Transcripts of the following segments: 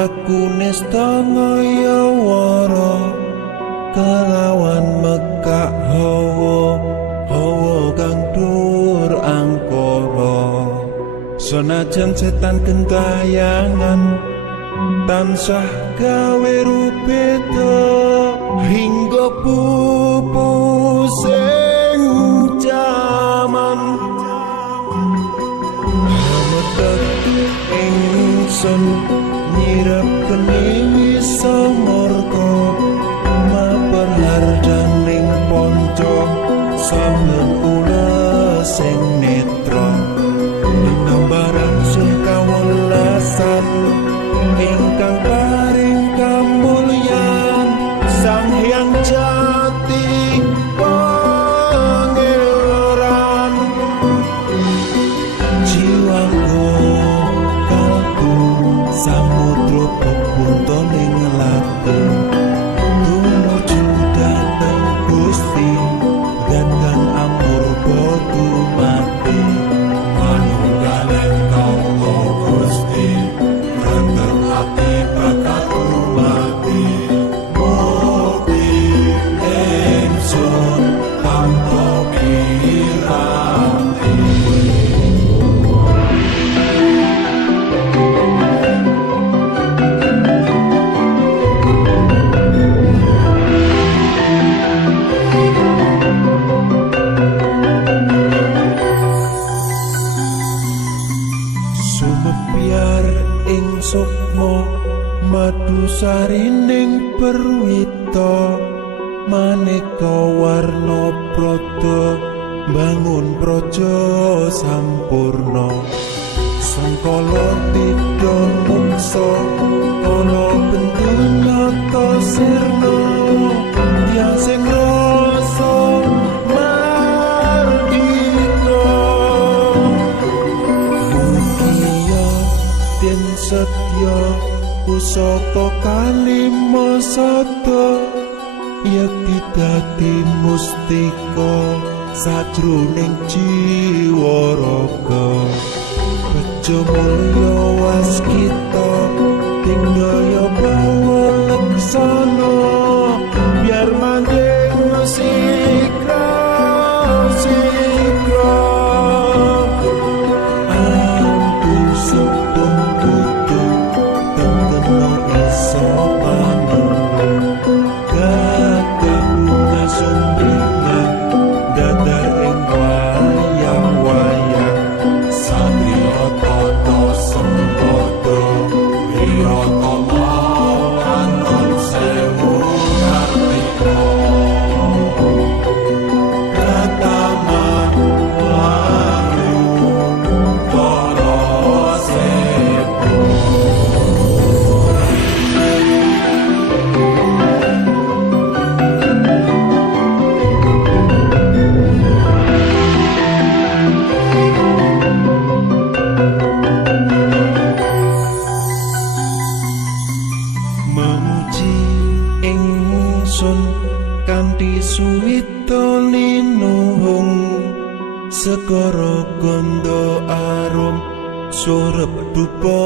aku nesta ngayawara kelawan mekak hawa kang dur angkara senajan setan gentayangan tansah gawe rupeda hingga pupu sing jaman hameteku ingsun nyirep keni samorko maperhardaning ponco saben kula sing netra nambaran sing kawelasan ingkang paring kamulyan Sang Hyang Jati Pangeran jiwaku kalbu samudra pepuntone ngelake tumuju dhateng Gusti datang amur bodu mati manunggaling kaula Gusti dateng ati bakat mati mukti ingsun tanpa piranti sumebyar ing sukma madu sarining perwita maneka warna prada bangun praja sampurna sangkala tidha mungsa ana bendunata sirna ya sing rasa mardika mugia den setya pusaka kalima sada yakti dadi mustika sajroning jiwa raga bejo mulya waskita tinggaya bawa leksana biar manjing sikra aku sepung kutu tengkena iso panenung gagah bunga sumbingan dadar ing wayang-wayang satria tata sempada wirata anun sewu kartika kataman layu para sepu memuji ingsun kanthi suwita linuhung segara ganda arum surep dupa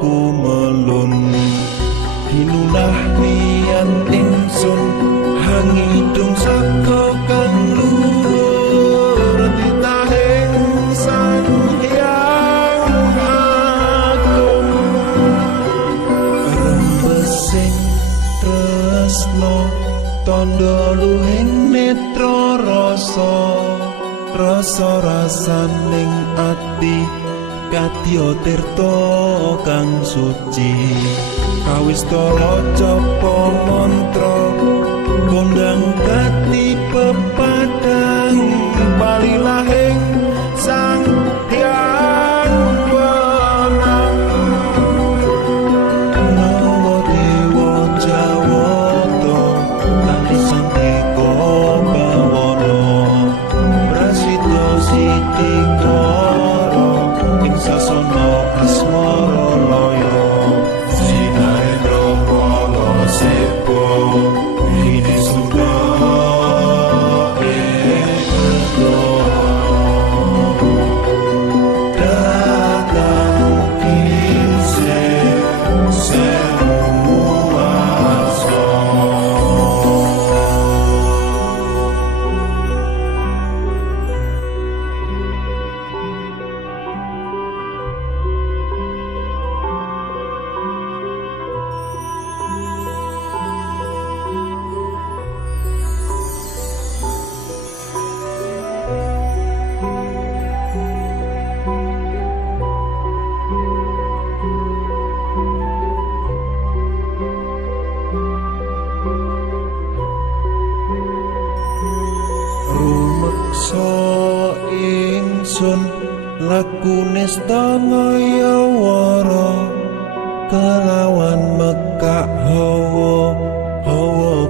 kumelun hinunah niat ingsun hangidung saka kang luhur titahing Sang Hyang Agung rembesing tresno tondo luhing netra rasa rasaning ati kadya tirta kang suci kawistara japa mantra kondang gati pepadang palilahing Sang Hyang Wenang nawa dewa jawata tali santika bawana prasida sitikara ing sasana asmara laya sinarendra kala sepo ini sudah ngrasa ingsun lakune stanaya wara kelawan mekak hawa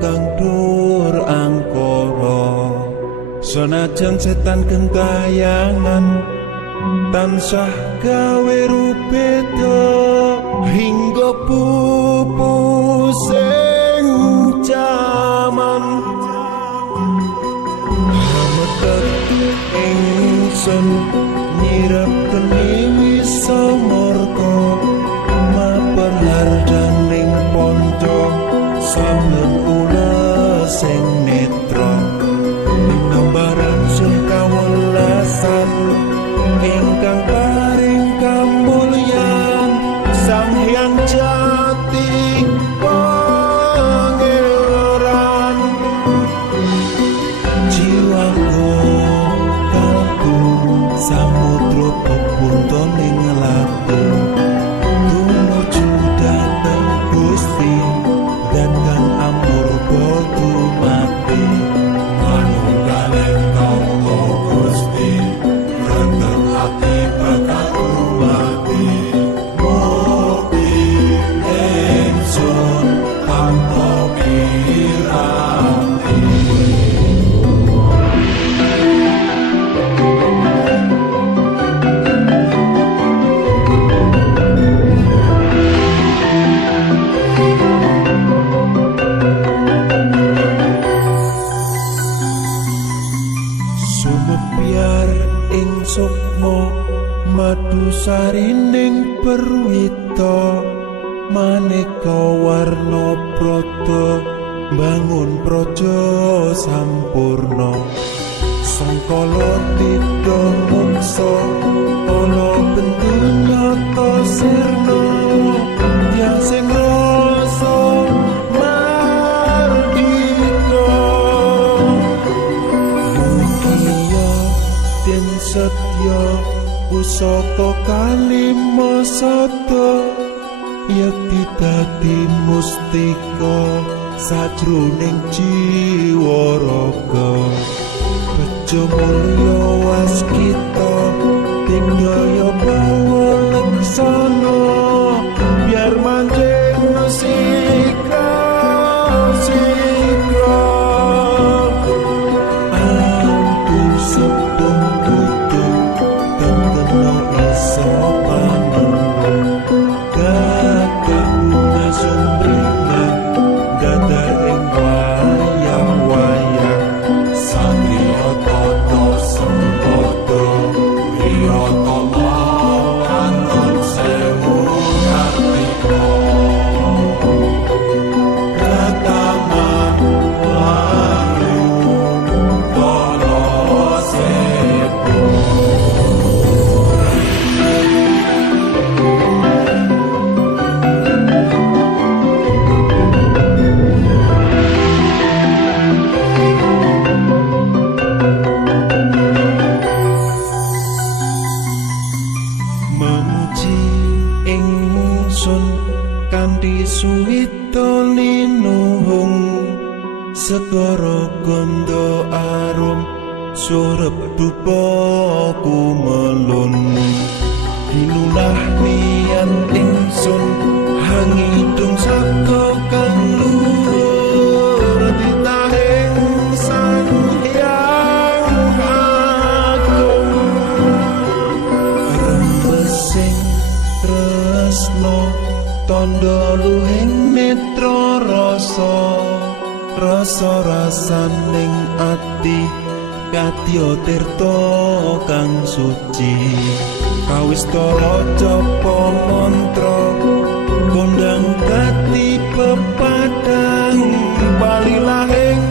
kang dur angkara senajan setan gentayangan tansah gawe rupeda hingga pupu sing jaman hametek ingsun nyirep geni wisa murka maper hardaning ponco saben ula sing netra gambaran sing kawelasan ingkang paring kamulyan Sang Hyang Jati Pangeran jiwaku kalbu samudra pepuntaning laku tumuju dhateng Gusti datang amurba dumati manunggaling tangga Gusti rendah hati bakal dumati mukti ingsun tanpa piranti sumebyar ing sukma madu sarining perwita maneka warna prata bangun praja sampurna sangkala tida muksa ana bentuk nyata sirna ya sing rasa mardika mugia den setya pusaka kalima sada yakti dadi mustika sajroning jiwa raga bejo mulya waskita tinggalya bawa leksana biar manjing sikra ampun sepuh kudu dan kena iso panenung gagah bunga sumringah dadar ing wayah-wayah satriya tata sempada wirata lawan sewu kartika kataman layu kala sepo memuji ingsun kanthi suwita linuhung segara ganda arum surep dupa kumelun dinulah niat ingsun hangidung saka kang luhur ditahing Sang Hyang Agung rembesing tresno tondo luhing netra rasa-rasaning ati kadya tirta kang suci kawistara japa mantra kondang dadi pepadang bali lahing